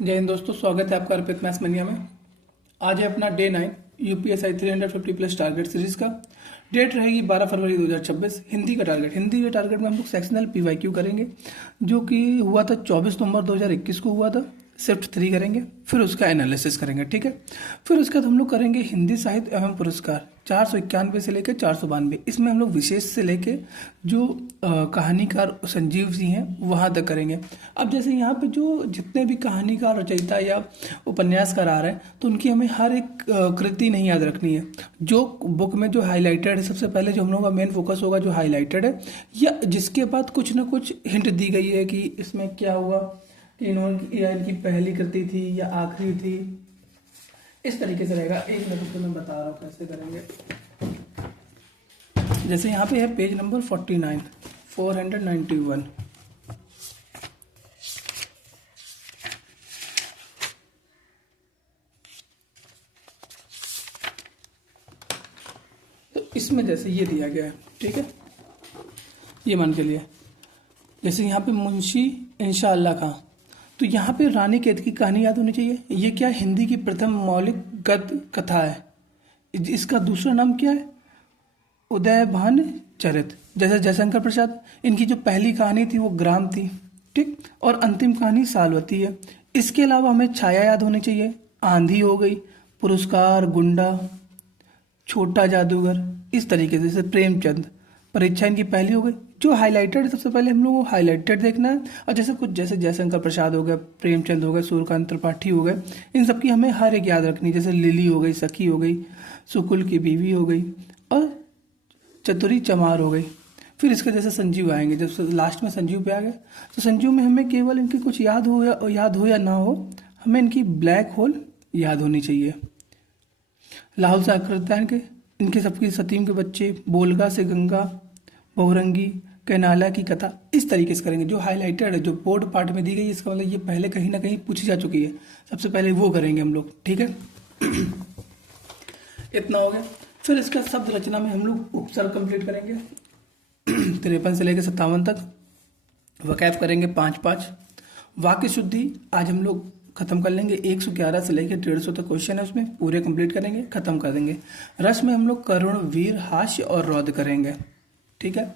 जय हिंद दोस्तों, स्वागत है आपका अर्पित मैथ्स मनिया में। आज है अपना day 9 UPSI 350 plus target series का। डेट रहेगी 12 फरवरी 2026। हिंदी का टारगेट में हम लोग सेक्शनल पीवाईक्यू करेंगे, जो कि हुआ था 24 नवंबर 2021 को हुआ था। शिफ्ट 3 करेंगे, फिर उसका एनालिसिस करेंगे, ठीक है। फिर उसके बाद हम लोग करेंगे हिंदी साहित्य एवं पुरस्कार 491 से लेकर 492। इसमें हम लोग विशेष से लेके जो कहानीकार संजीव जी हैं वहाँ तक करेंगे। अब जैसे यहाँ पे जो जितने भी कहानीकार, रचयिता या उपन्यासकार आ रहे हैं, तो उनकी हमें हर एक कृति नहीं याद रखनी है। जो बुक में जो हाईलाइटेड है, सबसे पहले जो हम लोग का मेन फोकस होगा जो हाईलाइटेड है, या जिसके बाद कुछ ना कुछ हिंट दी गई है कि इसमें क्या हुआ, कि इनकी पहली कृति थी या आखिरी थी, इस तरीके से रहेगा। एक मिनट तो मैं बता रहा हूँ कैसे करेंगे। जैसे यहाँ पे है पेज नंबर 49, 491। तो इसमें जैसे ये दिया गया है, ठीक है, ये मान के लिए जैसे यहाँ पे मुंशी इंशाअल्लाह खां, तो यहाँ पे रानी कैद की कहानी याद होनी चाहिए। ये क्या, हिंदी की प्रथम मौलिक गद्य कथा है। इसका दूसरा नाम क्या है, उदयभान चरित। जैसे जयशंकर प्रसाद, इनकी जो पहली कहानी थी वो ग्राम थी, ठीक, और अंतिम कहानी सालवती है। इसके अलावा हमें छाया याद होनी चाहिए, आंधी हो गई, पुरस्कार, गुंडा, छोटा जादूगर, इस तरीके से। जैसे प्रेमचंद, परीक्षा इनकी पहली हो गई। जो हाईलाइटेड है सबसे पहले हम लोग वो हाईलाइटेड देखना है। और जैसे कुछ जैसे जयशंकर प्रसाद हो गया, प्रेमचंद हो गए, सूर्यकांत त्रिपाठी हो गए, इन सबकी हमें हर एक याद रखनी। जैसे लिली हो गई, सखी हो गई, सुकुल की बीवी हो गई, और चतुरी चमार हो गई। फिर इसके जैसे संजीव आएंगे, जब लास्ट में संजीव पे आ गए, तो संजीव में हमें केवल इनकी कुछ याद हो या ना हो, हमें इनकी ब्लैक होल याद होनी चाहिए। लाहौल से आकृत्यायन के, इनके सबकी सतीम के बच्चे, बोलगा से गंगा, बहुरंगी, कैनाला की कथा, इस तरीके से करेंगे। जो हाईलाइटेड है, जो बोर्ड पार्ट में दी गई है, इसका मतलब ये पहले कहीं ना कहीं पूछी जा चुकी है, सबसे पहले वो करेंगे हम लोग, ठीक है। इतना हो गया। फिर इसका शब्द रचना में हम लोग उपसर्ग कंप्लीट करेंगे 53 से लेकर 57 तक। वकैफ करेंगे 5-5। वाक्य शुद्धि आज हम लोग खत्म कर लेंगे। 111 से लेकर 150 तक क्वेश्चन है, उसमें पूरे कंप्लीट करेंगे, खत्म कर देंगे। रस में हम लोग करुण, वीर, हास्य और रौद्र करेंगे, ठीक है।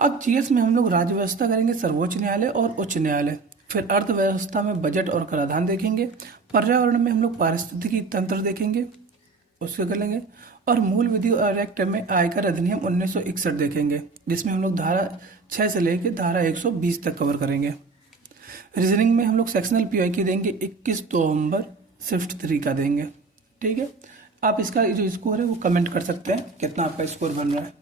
अब जीएस में हम लोग राज्य व्यवस्था करेंगे, सर्वोच्च न्यायालय और उच्च न्यायालय। फिर अर्थव्यवस्था में बजट और कराधान देखेंगे। पर्यावरण में हम लोग पारिस्थितिकी तंत्र देखेंगे, उसको कर लेंगे। और मूल विधि और एक्ट में आयकर अधिनियम 1961 देखेंगे, जिसमें हम लोग धारा 6 से लेकर धारा 120 तक कवर करेंगे। रीजनिंग में हम लोग सेक्शनल पीवाईक्यू देंगे 21 नवंबर, शिफ्ट 3 का देंगे, ठीक है। आप इसका जो स्कोर है वो कमेंट कर सकते हैं कितना आपका स्कोर बन रहा है।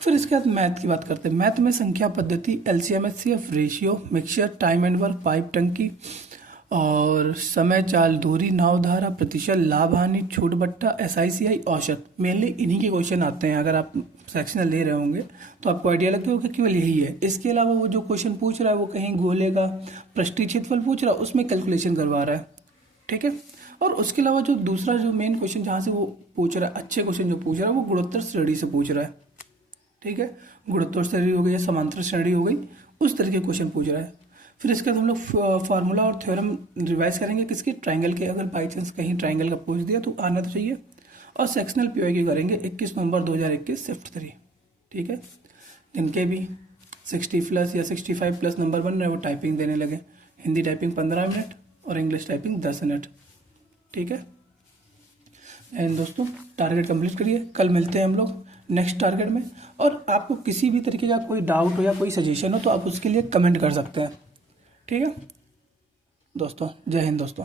फिर इसके बाद मैथ की बात करते हैं। मैथ में संख्या पद्धति, LCM HCF, ratio, mixture, time and work, pipe टंकी, और समय, चाल, दूरी, नाव, धारा, प्रतिशत, लाभ हानि, छूट बट्टा, एसआईसीआई, औसत। मेनली इन्हीं के क्वेश्चन आते हैं। अगर आप सेक्शनल ले रहे होंगे तो आपको आइडिया लगता होगा केवल यही है। इसके अलावा वो जो क्वेश्चन पूछ रहा है वो कहीं गोले का पृष्ठीय क्षेत्रफल पूछ रहा है, उसमें कैलकुलेशन करवा रहा है, ठीक है। और उसके अलावा जो दूसरा जो मेन क्वेश्चन जहाँ से वो पूछ रहा है, अच्छे क्वेश्चन जो पूछ रहा है, वो गुणोत्तर श्रेणी से पूछ रहा है, ठीक है। गुणोत्तर श्रेणी हो गई या समांतर श्रेणी हो गई, उस तरह के क्वेश्चन पूछ रहा है। फिर इसके बाद हम लोग फार्मूला और थ्योरम रिवाइज करेंगे किसके, ट्राइंगल के। अगर बाई चांस कहीं ट्राइंगल का पूछ दिया तो आना तो चाहिए। और सेक्शनल पीवाईक्यू करेंगे 21 नवंबर 2021, शिफ्ट 3, ठीक है। जिनके भी 60 प्लस या 65 प्लस नंबर बन रहे हैं वो टाइपिंग देने लगे। हिंदी टाइपिंग 15 मिनट और इंग्लिश टाइपिंग 10 मिनट, ठीक है। एंड दोस्तों, टारगेट कंप्लीट करिए। कल मिलते हैं हम लोग नेक्स्ट टारगेट में। और आपको किसी भी तरीके का कोई डाउट हो या कोई सजेशन हो तो आप उसके लिए कमेंट कर सकते हैं, ठीक है दोस्तों। जय हिंद दोस्तों।